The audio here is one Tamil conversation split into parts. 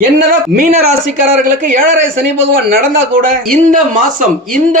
என்னதான் மீன ராசிக்காரர்களுக்கு ஏழரை சனி பகவான் நடந்தா கூட இந்த மாசம் இந்த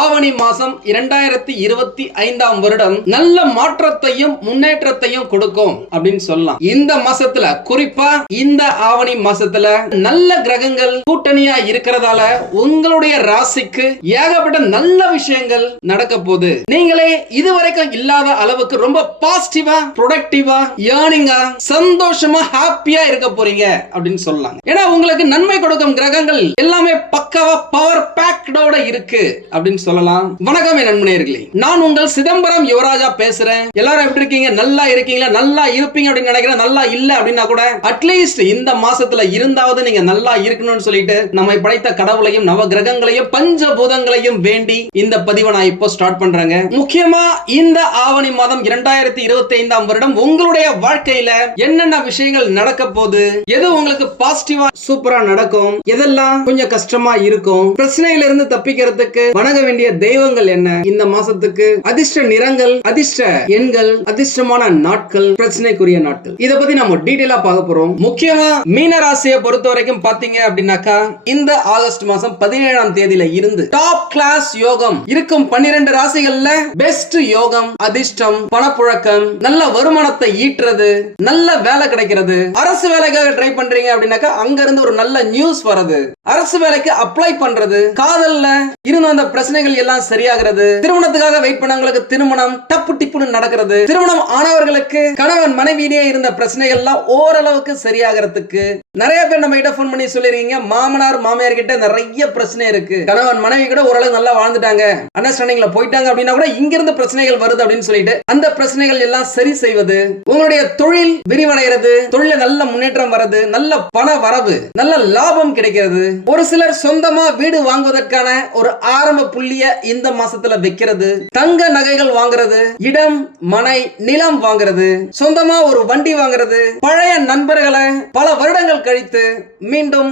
ஆவணி மாசம் இரண்டாயிரத்தி இருபத்தி ஐந்தாம் வருடம் நல்ல மாற்றத்தையும் முன்னேற்றத்தையும் கொடுக்கும் அப்படின்னு சொல்லலாம். இந்த மாசத்துல குறிப்பா இந்த ஆவணி மாசத்துல நல்ல கிரகங்கள் கூட்டணியா இருக்கிறதால உங்களுடைய ராசிக்கு ஏகப்பட்ட நல்ல விஷயங்கள் நடக்க போகுது. நீங்களே இதுவரைக்கும் இல்லாத அளவுக்கு ரொம்ப பாசிட்டிவா ப்ரொடக்டிவா ஏர்னிங்கா சந்தோஷமா ஹாப்பியா இருக்க போறீங்க அப்படின்னு சொல்லலாம். ஏன்னா உங்களுக்கு நன்மை கொடுக்கும் கிரகங்கள் எல்லாமே பக்கவா பவர் பேக்டோட இருக்கு அப்படின்னு சொல்லலாம். வணக்கம் என் நண்பனேர்களே. நான் உங்கள் சிதம்பரம் யுவராஜா பேசுறேன். எல்லாரும் எப்படி இருக்கீங்க? நல்லா இருக்கீங்களா? நல்லா இருப்பீங்க அப்படின்னு நினைக்கிறேன். நல்லா இல்ல அப்படின்னா கூட அட்லீஸ்ட் இந்த மாசத்துல இருந்தாவது நீங்க நல்லா இருக்கணும்னு சொல்லிட்டு நம்மை படைத்த கடவுளையும் நவ கிரகங்களையும் பஞ்சபூதங்களையும் வேண்டி இந்த பதிவை நான் இப்போ ஸ்டார்ட் பண்றேங்க. முக்கியமா இந்த ஆவணி மாதம் இரண்டாயிரத்தி இருபத்தி ஐந்தாம் வருடம் உங்களுடைய வாழ்க்கையில என்னென்ன விஷயங்கள் நடக்க போகுது? எது உங்களுக்கு பாசிட்டிவா பாசிட்டிவா சூப்பரா நடக்கும். எதெல்லாம் கொஞ்சம் கஷ்டமா இருக்கும். பிரச்சனையில இருந்து தப்பிக்கிறதுக்கு வணங்க வேண்டிய தெய்வங்கள் என்ன? இந்த மாசத்துக்கு அதிர்ஷ்ட நிறங்கள் அதிர்ஷ்ட எண்கள் அதிர்ஷ்டமான நாட்கள் பிரச்சனைக்குரிய நாட்கள். இத பத்தி நம்ம டீடைலா பார்க்க போறோம். முக்கியமா மீன ராசியை பொறுத்த வரைக்கும் பாத்தீங்க அப்படின்னாக்கா இந்த ஆகஸ்ட் மாசம் பதினேழாம் தேதியில இருந்து டாப் கிளாஸ் யோகம் இருக்கும் பன்னிரண்டு ராசிகள்ல பெஸ்ட் யோகம் அதிர்ஷ்டம் பணப்புழக்கம் நல்ல வருமானத்தை ஈட்டுறது நல்ல வேலை கிடைக்கிறது. அரசு வேலைக்காக ட்ரை பண்றீங்க அப்படின்னாக்கா அங்க இருந்து ஒரு நல்ல நியூஸ் வருது அரசு வேலைக்கு அப்ளை பண்றது. காதல்ல இருந்து வந்த பிரச்சனைகள் எல்லாம் சரியாகிறது. திருமணத்துக்காக வெயிட் பண்ணவங்களுக்கு திருமணம் டப்பு டிப்புன்னு நடக்கிறது. திருமணம் ஆனவர்களுக்கு கணவன் மனைவியிலேயே இருந்த பிரச்சனைகள் எல்லாம் ஓரளவுக்கு சரியாகிறதுக்கு. நிறைய பேர் நம்ம கிட்ட ஃபோன் பண்ணி சொல்லிருக்கீங்க. மாமனார் மாமியார் கிட்ட நிறைய பிரச்சனை இருக்கு. கணவன் மனைவி கூட ஓரளவு நல்லா வாழ்ந்துட்டாங்க. அண்டர்ஸ்டாண்டிங்ல போயிட்டாங்க அப்படின்னா கூட இங்க இருந்து பிரச்சனைகள் வருது அப்படின்னு சொல்லிட்டு அந்த பிரச்சனைகள் எல்லாம் சரி செய்வது. உங்களுடைய தொழில் விரிவடைகிறது. தொழில நல்ல முன்னேற்றம் வருது நல்ல பண வரவு. நல்ல லாபம் கிடைக்கிறது. ஒரு சிலர் சொந்தமா வீடு வாங்குவதற்கான ஒரு ஆரம்ப புள்ளிய இந்த மாசத்துல வைக்கிறது. தங்க நகைகள் வாங்குறது இடம் மனை நிலம் வாங்குறது சொந்தமா ஒரு வண்டி வாங்குறது பழைய நண்பர்களை பல வருடங்கள் கழித்து மீண்டும்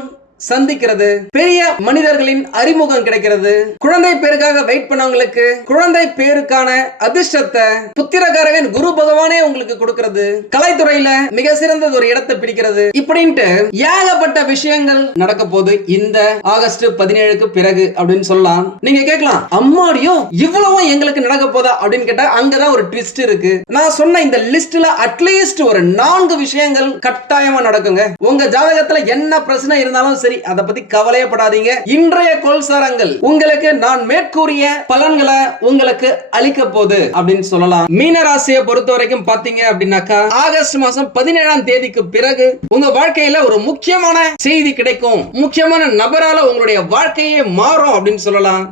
சந்திக்கிறது. பெரிய மனிதர்களின் அறிமுகம் கிடைக்கிறது. குழந்தை பேருக்காக வெயிட் பண்ணவங்களுக்கு குழந்தை பேருக்கான அதிர்ஷ்டத்தை புத்திரகாரகன் குரு பகவானே உங்களுக்கு கொடுக்கிறது. கலைத்துறையில மிக சிறந்தது ஒரு இடத்தை பிடிக்கிறது. இப்படின்ட்டு ஏகப்பட்ட விஷயங்கள் நடக்க போகுது. இந்த ஆகஸ்ட் பதினேழுக்கு பிறகு அப்படின்னு சொல்லலாம். நீங்க கேட்கலாம் அம்மாடியும் இவ்வளவும் எங்களுக்கு நடக்க போதா அப்படின்னு கேட்டா அங்கதான் ஒரு ட்விஸ்ட் இருக்கு. நான் சொன்ன இந்த லிஸ்ட்ல அட்லீஸ்ட் ஒரு நான்கு விஷயங்கள் கட்டாயமா நடக்குங்க. உங்க ஜாதகத்துல என்ன பிரச்சனை இருந்தாலும் சரி அதை பத்தி கவலையப்படாதீங்க. இன்றைய கோல்சாரங்கள் உங்களுக்கு நான் மேற்கூறிய பலன்களை உங்களுக்கு அளிக்க போகுது அப்படின்னு சொல்லலாம். மீன ராசியை பொறுத்த வரைக்கும் பாத்தீங்க அப்படின்னாக்கா ஆகஸ்ட் மாசம் பதினேழாம் தேதிக்கு பிறகு உங்க வாழ்க்கையில ஒரு முக்கியமான செய்தி கிடைக்கும். முக்கியமான நபரால உங்களுடைய வாழ்க்கையே மாறும் அப்படின்னு சொல்லலாம்.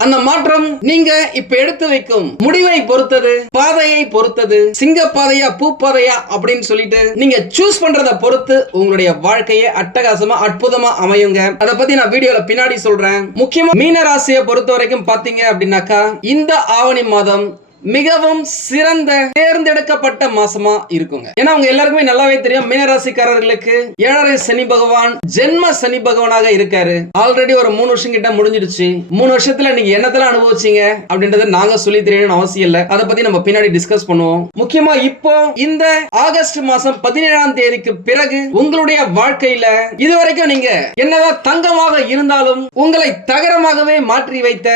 அந்த மாற்றம் நீங்க இப்ப எடுத்து வைக்கும் முடிவை பொறுத்தது பாதையை பொறுத்தது சிங்க பாதையா பூ பாதையா அப்படின்னு சொல்லிட்டு நீங்க சூஸ் பண்றத பொறுத்து உங்களுடைய வாழ்க்கையை அட்டகாசமா அற்புதமா அமையுங்க. அத பத்தி நான் வீடியோல பின்னாடி சொல்றேன். முக்கியமா மீன ராசியை பொறுத்த வரைக்கும் பாத்தீங்க அப்படின்னாக்கா இந்த ஆவணி மாதம் மிகவும் சிறந்த தேர்ந்தெடுக்கப்பட்ட மாசமா இருக்குங்க. ஏன்னா அவங்க எல்லாருக்குமே நல்லாவே தெரியும். மீனராசிக்காரர்களுக்கு ஏழரை சனி பகவான் ஜென்ம சனி பகவானாக இருக்காரு. ஆல்ரெடி ஒரு மூணு வருஷம் கிட்ட முடிஞ்சிடுச்சு. மூணு வருஷத்துல நீங்க என்னத்தெல்லாம் அனுபவிச்சீங்க அப்படின்றத நாங்க சொல்லி தெரியணும்னு அவசியம் இல்ல. அதை பத்தி நம்ம பின்னாடி டிஸ்கஸ் பண்ணுவோம். முக்கியமா இப்போ இந்த ஆகஸ்ட் மாசம் பதினேழாம் தேதிக்கு பிறகு உங்களுடைய வாழ்க்கையில இதுவரைக்கும் நீங்க என்னதான் தங்கமாக இருந்தாலும் உங்களை தகரமாகவே மாற்றி வைத்த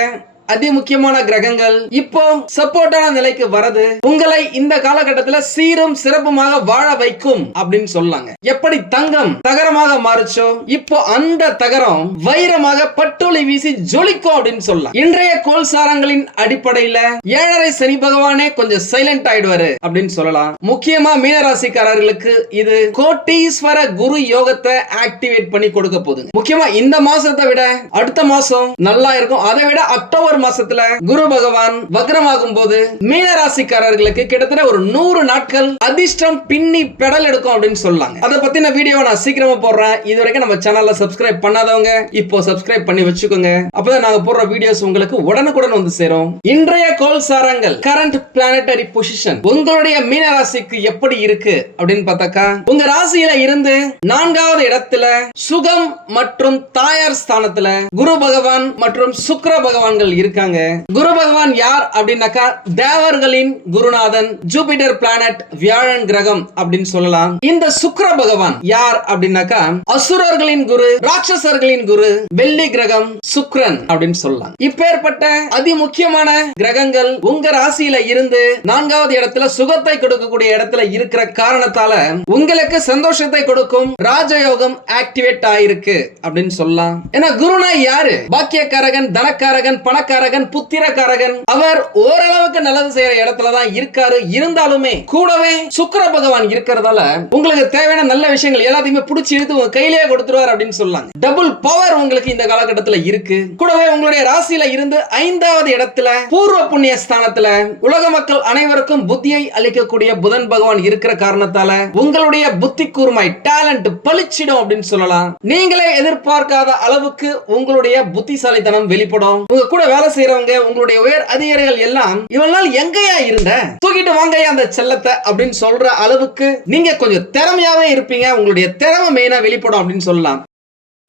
அதி முக்கியமான கிரகங்கள் இப்போ சப்போர்ட்டான நிலைக்கு வரது. உங்களை இந்த காலகட்டத்துல சீரும் சிறப்புமாக வாழ வைக்கும் அப்படின்னு சொல்லாங்க. எப்படி தங்கம் தகரமாக மாறுச்சோ இப்போ அந்த தகரம் வைரமாக பட்டோலி வீசி ஜொலிக்கும் அப்படின்னு சொல்லலாம். இன்றைய கோல்சாரங்களின் அடிப்படையில ஏழரை சனி பகவானே கொஞ்சம் சைலண்ட் ஆயிடுவாரு அப்படின்னு சொல்லலாம். முக்கியமா மீனராசிக்காரர்களுக்கு இது கோட்டீஸ்வர குரு யோகத்தை ஆக்டிவேட் பண்ணி கொடுக்க போகுது. முக்கியமா இந்த மாசத்தை விட அடுத்த மாசம் நல்லா இருக்கும். அதை விட அக்டோபர் மாசத்துல குரு பகவான் வக்ரமாகும் போது மீன ராசிக்காரர்களுக்கு கிட்டத்தட்ட ஒரு நூறு நாட்கள் அதிர்ஷ்டம் பின்னி பெடல் எடுக்கும் அப்படின்னு சொல்லாங்க. அதை பத்தின வீடியோ நான் சீக்கிரமா போடுறேன். இது வரைக்கும் நம்ம சேனல்ல சப்ஸ்கிரைப் பண்ணாதவங்க இப்போ சப்ஸ்கிரைப் பண்ணி வச்சுக்கோங்க. அப்பதான் நாங்க போடுற வீடியோஸ் உங்களுக்கு உடனுக்குடன் வந்து சேரும். இன்றைய கோல் சாரங்கள் கரண்ட் பிளானட்டரி பொசிஷன் உங்களுடைய மீன ராசிக்கு எப்படி இருக்கு அப்படின்னு பார்த்தாக்கா உங்க ராசியில இருந்து நான்காவது இடத்துல சுகம் மற்றும் தாயார் ஸ்தானத்துல குரு பகவான் மற்றும் சுக்கிர பகவான்கள் இருக்கு இருக்காங்க. குரு பகவான் யார் அப்படின்னாக்கா தேவர்களின் குருநாதன் ஜூபிட்டர் பிளானட் வியாழன் கிரகம் அப்படின்னு சொல்லலாம். இந்த சுக்கர பகவான் யார் அப்படின்னாக்கா அசுரர்களின் குரு ராட்சசர்களின் குரு வெள்ளி கிரகம் சுக்ரன் அப்படின்னு சொல்லலாம். இப்பேற்பட்ட அதி முக்கியமான கிரகங்கள் உங்க ராசியில இருந்து நான்காவது இடத்துல சுகத்தை கொடுக்கக்கூடிய இடத்துல இருக்கிற காரணத்தால உங்களுக்கு சந்தோஷத்தை கொடுக்கும் ராஜயோகம் ஆக்டிவேட் ஆயிருக்கு அப்படின்னு சொல்லலாம். ஏன்னா குருனா யாரு? பாக்கியக்காரகன் தனக்காரகன் பணக்காரன் புத்திர காரகன் அவர் ஓரளவுக்கு நல்லது செய்யற இடத்துல தான் இருக்காரு. இருந்தாலுமே கூடவே சுக்கர பகவான் இருக்கிறதால உங்களுக்கு தேவையான நல்ல விஷயங்கள் எல்லாத்தையுமே பிடிச்சி இழுத்து உங்க கையிலேயே கொடுத்துருவார் அப்படின்னு சொல்லலாம் டபுள் பவர் உங்களுக்கு இந்த காலகட்டத்துல இருக்கு. கூடவே உங்களுடைய ராசியில இருந்து ஐந்தாவது இடத்துல பூர்வ புண்ணிய ஸ்தானத்துல உலக மக்கள் அனைவருக்கும் புத்தியை அளிக்கக்கூடிய புதன் பகவான் இருக்கிற காரணத்தால உங்களுடைய புத்தி கூர்மை டேலண்ட் பளிச்சிடும் அப்படின்னு சொல்லலாம். நீங்களே எதிர்பார்க்காத அளவுக்கு உங்களுடைய புத்திசாலித்தனம் வெளிப்படும். உங்க கூட வேலை செய்யறவங்க உங்களுடைய உயர் அதிகாரிகள் எல்லாம் இவ்வளவு நாள் எங்கயா இருந்த? தூக்கிட்டு வாங்கயா அந்த செல்லத்தை அப்படின்னு சொல்ற அளவுக்கு நீங்க கொஞ்சம் திறமையாவே இருப்பீங்க. உங்களுடைய திறமை மெயினா வெளிப்படும் அப்படின்னு சொல்லலாம்.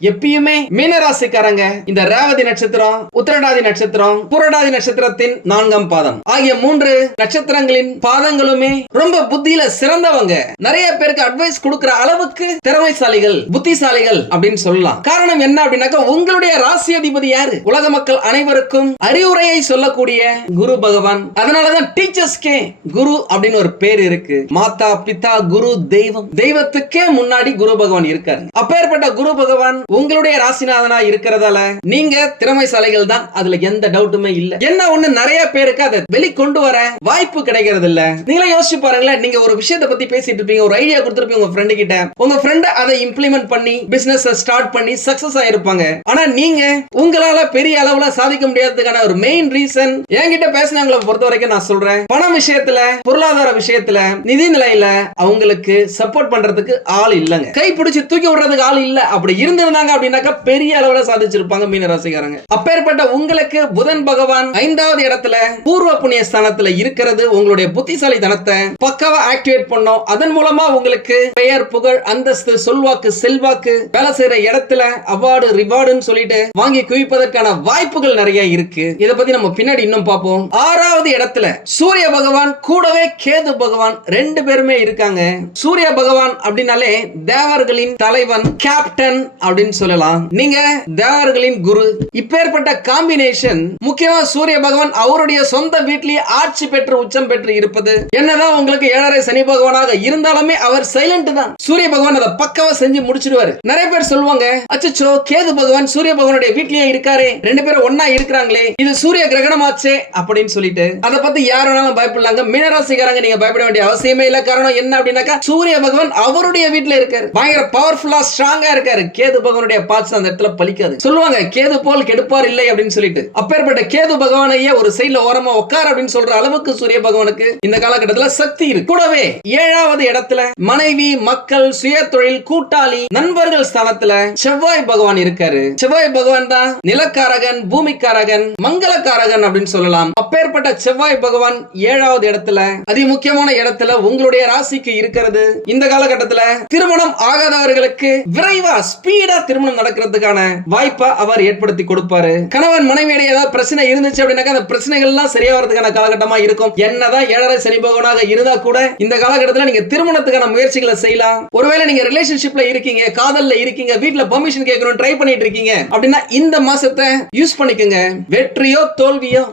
எப்பயுமே மீனராசிக்காரங்க இந்த ரேவதி நட்சத்திரம் உத்திரடாதி நட்சத்திரம் புரடாதி நட்சத்திரத்தின் நான்காம் பாதம். ஆகிய மூன்று நட்சத்திரங்களின் பாதங்களுமே ரொம்ப புத்தியில சிறந்தவங்க. நிறைய பேருக்கு அட்வைஸ் கொடுக்கிற அளவுக்கு திறமைசாலிகள் புத்திசாலிகள் அப்படின்னு சொல்லலாம். காரணம் என்ன அப்படின்னாக்கா உங்களுடைய ராசி அதிபதி யாரு? உலக மக்கள் அனைவருக்கும் அறிவுரையை சொல்லக்கூடிய குரு பகவான். அதனாலதான் டீச்சர்ஸ்க்கே குரு அப்படின்னு ஒரு பேர் இருக்கு. மாதா பிதா குரு தெய்வம். தெய்வத்துக்கே முன்னாடி குரு பகவான் இருக்காரு. அப்பேற்பட்ட குரு பகவான் உங்களுடைய ராசிநாதனா இருக்கிறதால நீங்க திறமைசாலிகள் தான். அதுல எந்த டவுட்டுமே இல்ல. என்ன ஒண்ணு நிறைய பேருக்கு அதை வெளிக்கொண்டு வர வாய்ப்பு கிடைக்கிறது இல்ல நீங்களே யோசிச்சு பாருங்களேன் நீங்க ஒரு விஷயத்தை பத்தி பேசிட்டு இருப்பீங்க ஒரு ஐடியா கொடுத்துருப்பீங்க உங்க ஃப்ரெண்டு கிட்ட. உங்க ஃப்ரெண்ட் அதை இம்ப்ளிமெண்ட் பண்ணி பிசினஸ் ஸ்டார்ட் பண்ணி சக்சஸ் ஆயிருப்பாங்க ஆனா நீங்க உங்களால பெரிய அளவுல சாதிக்க முடியாததுக்கான ஒரு மெயின் ரீசன் என்கிட்ட பேசினவங்களை பொறுத்த வரைக்கும் நான் சொல்றேன். பணம் விஷயத்துல பொருளாதார விஷயத்துல நிதி நிலையில அவங்களுக்கு சப்போர்ட் பண்றதுக்கு ஆள் இல்லங்க. கை பிடிச்சு தூக்கி விடுறதுக்கு ஆள் இல்ல. அப்படி இருந்தாங்க அப்படின்னாக்கா பெரிய அளவுல சாதிச்சிருப்பாங்க மீன ராசிக்காரங்க. அப்பேற்பட்ட உங்களுக்கு புதன் பகவான் ஐந்தாவது இடத்துல பூர்வ புண்ணிய ஸ்தானத்துல இருக்கிறது உங்களுடைய புத்திசாலித்தனத்தை பக்காவா ஆக்டிவேட் பண்ணும். அதன் மூலமா உங்களுக்கு பெயர் புகழ் அந்தஸ்து சொல்வாக்கு செல்வாக்கு வேலை செய்யற இடத்துல அவார்டு ரிவார்டுன்னு சொல்லிட்டு வாங்கி குவிப்பதற்கான வாய்ப்புகள் நிறைய இருக்கு. இத பத்தி நம்ம பின்னாடி இன்னும் பார்ப்போம். ஆறாவது இடத்துல சூரிய பகவான் கூடவே கேது பகவான் ரெண்டு பேருமே இருக்காங்க. சூரிய பகவான் அப்படின்னாலே தேவர்களின் தலைவன் கேப்டன் அப்படின்னு சொல்லலாம். நீங்க தேவர்களின் குரு. இப்பேற்பட்ட காம்பினேஷன் முக்கியமா சூரிய பகவான் அவருடைய சொந்த வீட்டிலேயே ஆட்சி பெற்று உச்சம் பெற்று இருப்பது. என்னதான் உங்களுக்கு ஏழரை சனி பகவானாக இருந்தாலுமே அவர் சைலண்ட் தான். சூரிய பகவான் அதை பக்கவா செஞ்சு முடிச்சிடுவாரு. நிறைய பேர் சொல்லுவாங்க அச்சோ கேது பகவான் சூரிய பகவானுடைய வீட்லயே இருக்காரு. ரெண்டு பேரும் ஒன்னா இருக்கிறாங்களே. இது சூரிய கிரகணமாச்சே அப்படின்னு சொல்லிட்டு. அதை பத்தி யார் வேணாலும் பயப்படலாங்க. மீனராசிக்காரங்க நீங்க பயப்பட வேண்டிய அவசியமே இல்ல. காரணம் என்ன அப்படின்னாக்கா சூரிய பகவான் அவருடைய வீட்டுல இருக்காரு. பயங்கர பவர்ஃபுல்லா ஸ்ட்ராங்கா இருக்காரு. கேது பகவான் அவருடைய பார்ட்ஸ் அந்த இடத்துல பலிக்காது. சொல்லுவாங்க கேது போல் கெடுப்பார் இல்லை அப்படின்னு சொல்லிட்டு. அப்பேற்பட்ட கேது பகவானையே ஒரு சைடுல ஓரமா உட்கார் அப்படின்னு சொல்ற அளவுக்கு சூரிய பகவானுக்கு இந்த காலகட்டத்துல சக்தி இருக்கு. கூடவே ஏழாவது இடத்துல மனைவி மக்கள் சுய தொழில் கூட்டாளி நண்பர்கள் ஸ்தானத்துல செவ்வாய் பகவான் இருக்காரு. செவ்வாய் பகவான் தான் நிலக்காரகன் பூமிக்காரகன் மங்களக்காரகன் அப்படின்னு சொல்லலாம். அப்பேற்பட்ட செவ்வாய் பகவான் ஏழாவது இடத்துல அதி முக்கியமான இடத்துல உங்களுடைய ராசிக்கு இருக்கிறது. இந்த காலகட்டத்துல திருமணம் ஆகாதவர்களுக்கு விரைவா ஸ்பீடா திருமணம் நடக்கிறதுக்கான வாய்ப்பை அவர் ஏற்படுத்தி கொடுப்பாரு. கணவன் மனைவியிடையே ஏதாவது பிரச்சனை இருந்துச்சு அப்படின்னாக்கா அந்த பிரச்சனைகள் எல்லாம் சரியா வரதுக்கான காலகட்டமா இருக்கும். என்னதான் ஏழரை சனி பகவானாக இருந்தா கூட இந்த காலகட்டத்துல நீங்க திருமணத்துக்கான முயற்சிகளை செய்யலாம். ஒருவேளை நீங்க ரிலேஷன்ஷிப்ல இருக்கீங்க காதல்ல இருக்கீங்க வீட்டுல பெர்மிஷன் கேட்கணும் ட்ரை பண்ணிட்டு இருக்கீங்க அப்படின்னா இந்த மாசத்தை யூஸ் பண்ணிக்கோங்க. வெற்றியோ தோல்வியோ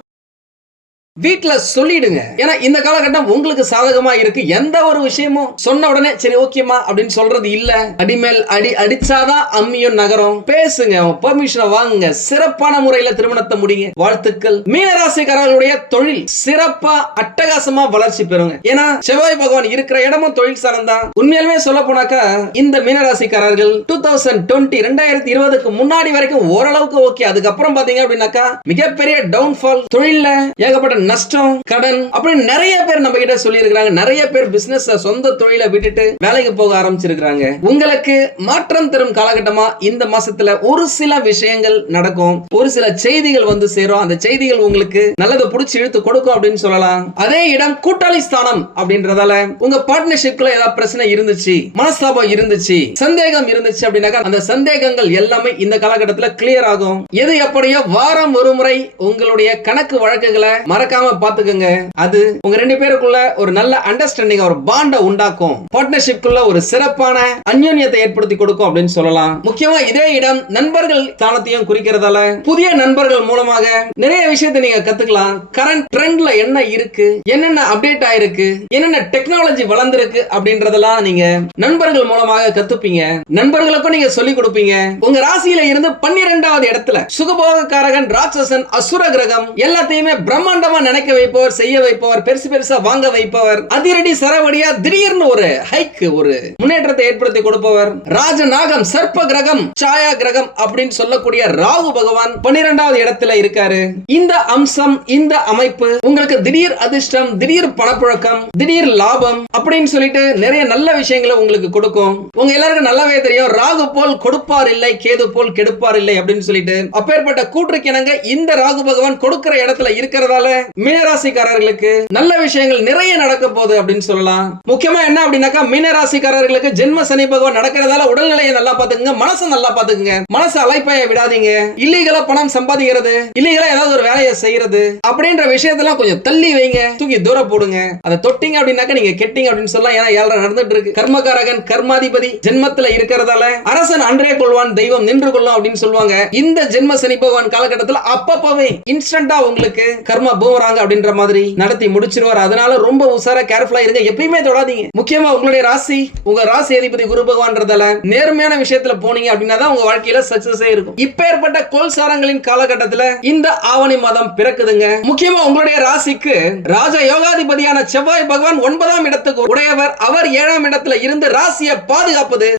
வீட்டில் சொல்லிடுங்க. ஏன்னா இந்த காலகட்டம் உங்களுக்கு சாதகமா இருக்கு. எந்த ஒரு விஷயமும் சொன்ன உடனே சரி ஓகேமா அப்படின்னு சொல்றது இல்ல. அடிமேல் அடி அடிச்சாதான் அம்மியும் நகரும். பேசுங்க பெர்மிஷனை வாங்குங்க. சிறப்பான முறையில திருமணத்தை முடிங்க. வாழ்த்துக்கள். மீனராசிக்காரர்களுடைய தொழில் சிறப்பா அட்டகாசமா வளர்ச்சி பெறுங்க. ஏன்னா செவ்வாய் பகவான் இருக்கிற இடமும் தொழில் சார்ந்தான். உண்மையிலுமே சொல்ல போனாக்கா இந்த மீனராசிக்காரர்கள் டூ தௌசண்ட் டுவெண்ட்டி ரெண்டாயிரத்தி இருபதுக்கு முன்னாடி வரைக்கும் ஓரளவுக்கு ஓகே. அதுக்கப்புறம் பாத்தீங்க அப்படின்னாக்கா மிகப்பெரிய டவுன்ஃபால் தொழில்ல ஏகப்பட்ட நஷ்டம் கடன் அப்படின்னு நிறைய பேர் நம்ம கிட்ட சொல்லி இருக்கிறாங்க நிறைய பேர் பிசினஸ் சொந்த தொழிலை விட்டுட்டு வேலைக்கு போக ஆரம்பிச்சிருக்கிறாங்க. உங்களுக்கு மாற்றம் தரும் காலகட்டமா இந்த மாசத்துல ஒரு சில விஷயங்கள் நடக்கும். ஒரு சில செய்திகள் வந்து சேரும். அந்த செய்திகள் உங்களுக்கு நல்லதை புடிச்சு இழுத்து கொடுக்கும் அப்படின்னு சொல்லலாம். அதே இடம் கூட்டாளி ஸ்தானம் அப்படின்றதால உங்க பார்ட்னர்ஷிப்ல ஏதாவது பிரச்சனை இருந்துச்சு மனஸ்தாபம் இருந்துச்சு சந்தேகம் இருந்துச்சு அப்படின்னாக்கா அந்த சந்தேகங்கள் எல்லாமே இந்த காலகட்டத்தில் கிளியர் ஆகும். எது எப்படியோ வாரம் ஒரு முறை உங்களுடைய கணக்கு வழக்குகளை மறக்காம பாத்துக்கோங்க அது உங்க ரெண்டு பேருக்குள்ள ஒரு நல்ல அண்டர்ஸ்டாண்டிங் ஒரு பாண்ட உண்டாக்கும். பார்ட்னர்ஷிப்குள்ள ஒரு சிறப்பான அந்யோன்யத்தை ஏற்படுத்தி கொடுக்கும் அப்படின்னு சொல்லலாம். முக்கியமா இதே இடம் நண்பர்கள் ஸ்தானத்தையும் குறிக்கிறதால புதிய நண்பர்கள் மூலமாக நிறைய விஷயத்தை நீங்க கத்துக்கலாம். கரண்ட் ட்ரெண்ட்ல என்ன இருக்கு? என்னென்ன அப்டேட் ஆயிருக்கு? என்னென்ன டெக்னாலஜி வளர்ந்துருக்கு அப்படின்றதெல்லாம் நீங்க நண்பர்கள் மூலமாக கத்துப்பீங்க. நண்பர்களுக்கும் நீங்க சொல்லி கொடுப்பீங்க. உங்க ராசியில இருந்து பன்னிரெண்டாவது இடத்துல சுகபோக காரகன் ராட்சசன் அசுர கிரகம் எல்லாத்தையுமே பிரம்மாண்டமா நினைக்க வைப்பவர் செய்ய வைப்பவர் பெருசு பெருசா வாங்க வைப்பவர். அதிரடி சரவடியா திடீர்னு ஒரு ஹைக் ஒரு முன்னேற்றத்தை ஏற்படுத்தி கொடுப்பவர். ராஜநாகம் சர்ப்ப கிரகம் சாயா கிரகம் அப்படின்னு சொல்லக்கூடிய ராகு பகவான் பன்னிரெண்டாவது இடத்துல இருக்காரு. இந்த அம்சம் இந்த அமைப்பு உங்களுக்கு திடீர் அதிர்ஷ்டம் திடீர் பணப்புழக்கம் திடீர் லாபம் அப்படின்னு சொல்லிட்டு நிறைய நல்ல விஷயங்களை உங்களுக்கு கொடுக்கும். உங்க எல்லாருக்கும் நல்லாவே தெரியும் ராகு போல் கொடுப்பார் இல்லை கேது போல் கெடுப்பார் இல்லை அப்படின்னு சொல்லிட்டு. அப்பேற்பட்ட கூற்றுக்கிணங்க இந்த ராகு பகவான் கொடுக்கிற இடத்துல இருக்கிறதால மீனராசிக்காரர்களுக்கு நல்ல விஷயங்கள் நிறைய நடக்க போகுது அப்படின்னு சொல்லலாம். முக்கியமா என்ன அப்படின்னாக்கா மீனராசிக்காரர்களுக்கு ஜென்ம சனி பகவான் நடக்கிறதால உடல்நிலையை நல்லா பாத்துக்கங்க மனசை நல்லா பாத்துக்கங்க மனசை அலைப்பாய விடாதீங்க. இல்லீகலா பணம் சம்பாதிக்கிறது இல்லீகலா ஏதாவது ஒரு வேலையை செய்யறது அப்படின்ற விஷயத்தெல்லாம் கொஞ்சம் தள்ளி வைங்க. தூக்கி தூர போடுங்க. அதை தொட்டிங்க அப்படின்னாக்கா நீங்க கெட்டிங்க அப்படின்னு சொல்லலாம். ஏன்னா ஏழரை நடந்துட்டு இருக்கு கர்மகாரகன் கர்மாதிபதி ஜென்மத்துல இருக்கிறதால அரசன் அன்றே கொள்வான் தெய்வம் நின்று கொள்ளும் அப்படின்னு சொல்லுவாங்க. இந்த ஜென்ம சனி பகவான் காலகட்டத்தில் அப்பப்பவே இன்ஸ்டன்டா உங்களுக்கு கர்மா போறாங்க அப்படின்ற மாதிரி நடத்தி முடிச்சிருவார். அதனால ரொம்ப உசாரா கேர்ஃபுல்லா இருங்க. எப்பயுமே தொடாதீங்க. முக்கியமா உங்களுடைய ராசி உங்க ராசி அதிபதி குரு பகவான்றதால நேர்மையான விஷயத்துல போனீங்க அப்படின்னா தான் உங்க வாழ்க்கையில சக்சஸே இருக்கும். இப்பேற்பட்ட கோல்சாரங்களின் காலகட்டத்துல இந்த ஆவணி மாதம் பிறக்குதுங்க. முக்கியமா உங்களுடைய ராசிக்கு ராஜ யோகாதிபதியான செவ்வாய் பகவான் ஒன்பதாம் இடத்துக்கு உடையவர். அவர் ஏழாம் இடத்துல இருந்து ராசியை பாதுகாப்பது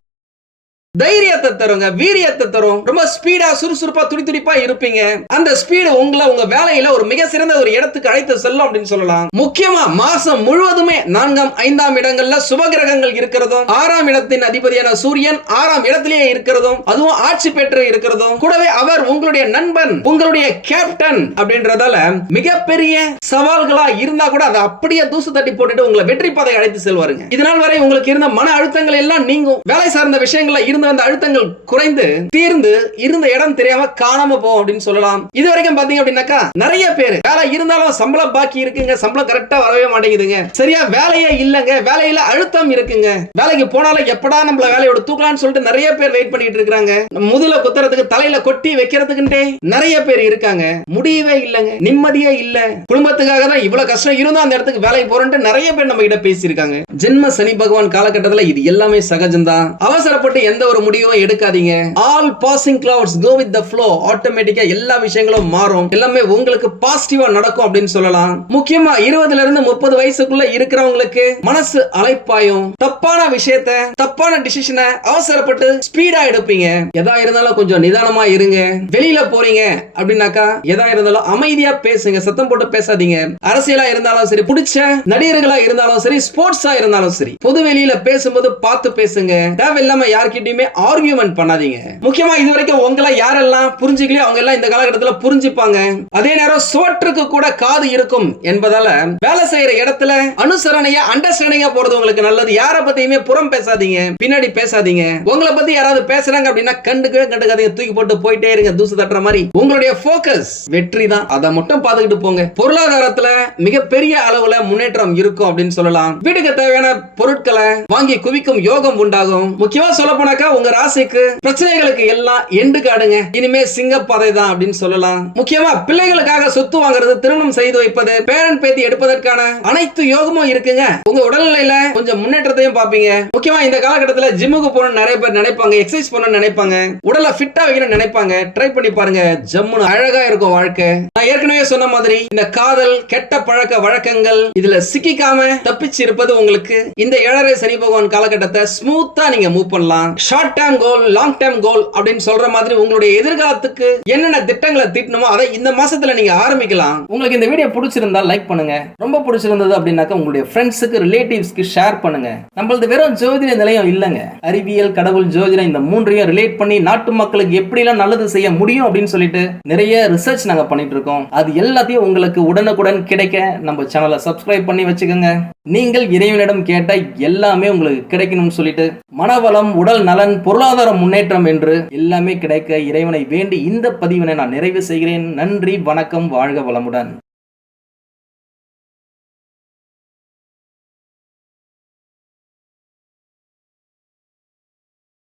தைரியத்தை தருங்க வீரியத்தை தரும். ரொம்ப ஸ்பீடா சுறுசுறுப்பா துடி துடிப்பா இருப்பீங்க. அந்த ஸ்பீடு உங்களை உங்க வேலையில ஒரு மிக சிறந்த ஒரு இடத்துக்கு அழைத்து செல்லும் அப்படின்னு சொல்லலாம். முக்கியமா மாசம் முழுவதுமே நான்காம் ஐந்தாம் இடங்கள்ல சுபகிரகங்கள் இருக்கிறதும் ஆறாம் இடத்தின் அதிபதியான சூரியன் ஆறாம் இடத்திலேயே இருக்கிறதும் அதுவும் ஆட்சி பெற்று இருக்கிறதும் கூடவே அவர் உங்களுடைய நண்பன் உங்களுடைய கேப்டன் அப்படின்றதால மிகப்பெரிய சவால்களா இருந்தா கூட அதை அப்படியே தூசு தட்டி போட்டுட்டு உங்களை வெற்றி பாதை அழைத்து செல்வாருங்க. இதனால் வரை உங்களுக்கு இருந்த மன அழுத்தங்கள் எல்லாம் நீங்கும். வேலை சார்ந்த விஷயங்கள்ல இருந்த அந்த அழுத்தங்கள் குறைந்து தீர்ந்து இருந்த இடம் தெரியாம காணாம போகும் அப்படின்னு சொல்லலாம். இது வரைக்கும் பாத்தீங்க அப்படின்னாக்கா நிறைய பேர் வேலை இருந்தாலும் சம்பளம் பாக்கி இருக்குங்க. சம்பளம் கரெக்டா வரவே மாட்டேங்குதுங்க. சரியா வேலையே இல்லங்க. வேலையில அழுத்தம் இருக்குங்க. வேலைக்கு போனாலும் எப்படா நம்மள வேலையோட தூக்கலாம்னு சொல்லிட்டு நிறைய பேர் வெயிட் பண்ணிட்டு இருக்காங்க முதல குத்துறதுக்கு தலையில கொட்டி வைக்கிறதுக்குன்ட்டே நிறைய பேர் இருக்காங்க. முடியவே இல்லங்க. நிம்மதியே இல்ல. குடும்பத்துக்காக தான் இவ்வளவு கஷ்டம் இருந்தா அந்த இடத்துக்கு வேலைக்கு போறேன்ட்டு நிறைய பேர் நம்ம கிட்ட பேசியிருக்காங்க. ஜென்ம சனி பகவான் காலகட்டத்துல இது எல்லாமே சகஜம்தான். அவசரப்பட்டு எந்த ஒரு முடிவும் எடுக்காதீங்க. All passing clouds go with the flow ஆட்டோமேட்டிக்கா எல்லா விஷயங்களும் மாறும். எல்லாமே உங்களுக்கு பாசிட்டிவா நடக்கும் அப்படின்னு சொல்லலாம். முக்கியமா இருபதுல இருந்து முப்பது வயசுக்குள்ள இருக்கிறவங்களுக்கு மனசு அலைப்பாயும். தப்பான விஷயத்த தப்பான டிசிஷனை அவசரப்பட்டு ஸ்பீடா எடுப்பீங்க. எதா இருந்தாலும் கொஞ்சம் நிதானமா இருங்க. வெளியில போறீங்க அப்படின்னாக்கா எதா இருந்தாலும் அமைதியா பேசுங்க. சத்தம் போட்டு பேசாதீங்க. அரசியலா இருந்தாலும் சரி பிடிச்ச நடிகர்களா இருந்தாலும் சரி ஸ்போர்ட்ஸா இருந்தாலும் சரி பொது வெளியில பேசும்போது பார்த்து பேசுங்க. தேவையில்லாம யார்கிட்டயுமே ஆர்கியூமெண்ட் பண்ணாதீங்க. முக்கியமா இது வரைக்கும் உங்களை யாரெல்லாம் புரிஞ்சுக்கலையோ அவங்க எல்லாம் இந்த காலகட்டத்துல புரிஞ்சுப்பாங்க. அதே நேரம் சோற்றுக்கு கூட காது இருக்கும் என்பதால வேலை செய்யற இடத்துல அனுசரணையா அண்டர்ஸ்டாண்டிங்கா போறது உங்களுக்கு நல்லது. யார பத்தியுமே புறம் பேசாதீங்க பின்னாடி பேசாதீங்க. உங்களை பத்தி யாராவது பேசுறாங்க அப்படின்னா கண்டுக்கவே கண்டுக்காதீங்க. தூக்கி போட்டு போயிட்டே இருங்க தூசு தட்டுற மாதிரி. உங்களுடைய போக்கஸ் வெற்றி தான். அதை மட்டும் பாத்துக்கிட்டு போங்க. பொருளாதாரத்துல மிகப்பெரிய அளவுல முன்னேற்றம் இருக்கும் அப்படின்னு சொல்லலாம். வீட்டுக்கு தேவையான பொருட்களை வாங்கி குவிக்கும் யோகம் உண்டாகும். முக்கியமா சொல்ல போனாக்கா உங்க ராசிக்கு பிரச்சனைகளுக்கு எல்லாம் எண்டு காடுங்க. இனிமே சிங்க சிங்கப்பாதை தான் அப்படின்னு சொல்லலாம். முக்கியமா பிள்ளைகளுக்காக சொத்து வாங்குறது திருமணம் செய்து வைப்பது பேரன் பேத்தி எடுப்பதற்கான அனைத்து யோகமும் இருக்குங்க. உங்க உடல்நிலையில கொஞ்சம் முன்னேற்றத்தையும் பாப்பீங்க முக்கியமா இந்த காலகட்டத்துல ஜிம்முக்கு போகணும்னு நிறைய பேர் நினைப்பாங்க எக்ஸசைஸ் பண்ணணும்னு நினைப்பாங்க. உடலை ஃபிட்டா வைக்கணும்னு நினைப்பாங்க. ட்ரை பண்ணி பாருங்க ஜம்முன்னு அழகா இருக்கும் வாழ்க்கை. நான் ஏற்கனவே சொன்ன மாதிரி இந்த காதல் கெட்ட பழக்க வழக்கங்கள் இதுல சிக்கிக்காம தப்பிச்சு இருப்பது உங்களுக்கு இந்த ஏழரை சனி பகவான் காலகட்டத்தை ஸ்மூத்தா நீங்க மூவ் பண்ணலாம். Short term goal long term goal அப்படின்னு சொல்ற மாதிரி உங்களுடைய எதிர்காலத்துக்கு என்னென்ன திட்டங்களை தீட்டணுமோ அதை இந்த மாசத்துல நீங்க ஆரம்பிக்கலாம். உங்களுக்கு இந்த வீடியோ பிடிச்சிருந்தா லைக் பண்ணுங்க. ரொம்ப பிடிச்சிருந்தது அப்படின்னாக்கா உங்களுடைய ஃப்ரெண்ட்ஸுக்கு ரிலேட்டிவ்ஸ்க்கு ஷேர் பண்ணுங்க. நம்மளது வெறும் ஜோதிட நிலையம் இல்லைங்க. அறிவியல் கடவுள் ஜோதிடம் இந்த மூன்றையும் ரிலேட் பண்ணி நாட்டு மக்களுக்கு எப்படிலாம் நல்லது செய்ய முடியும் அப்படின்னு சொல்லிட்டு நிறைய ரிசர்ச் நாங்க பண்ணிட்டு இருக்கோம். அது எல்லாத்தையும் உங்களுக்கு உடனுக்குடன் கிடைக்க நம்ம சேனலை சப்ஸ்கிரைப் பண்ணி வச்சுக்கோங்க. நீங்கள் இறைவனிடம் கேட்ட எல்லாமே உங்களுக்கு கிடைக்கணும்னு சொல்லிட்டு மனவளம் உடல் நலன் பொருளாதார முன்னேற்றம் என்று எல்லாமே கிடைக்க இறைவனை வேண்டி இந்த பதிவினை நான் நிறைவு செய்கிறேன். நன்றி வணக்கம் வாழ்க வளமுடன்.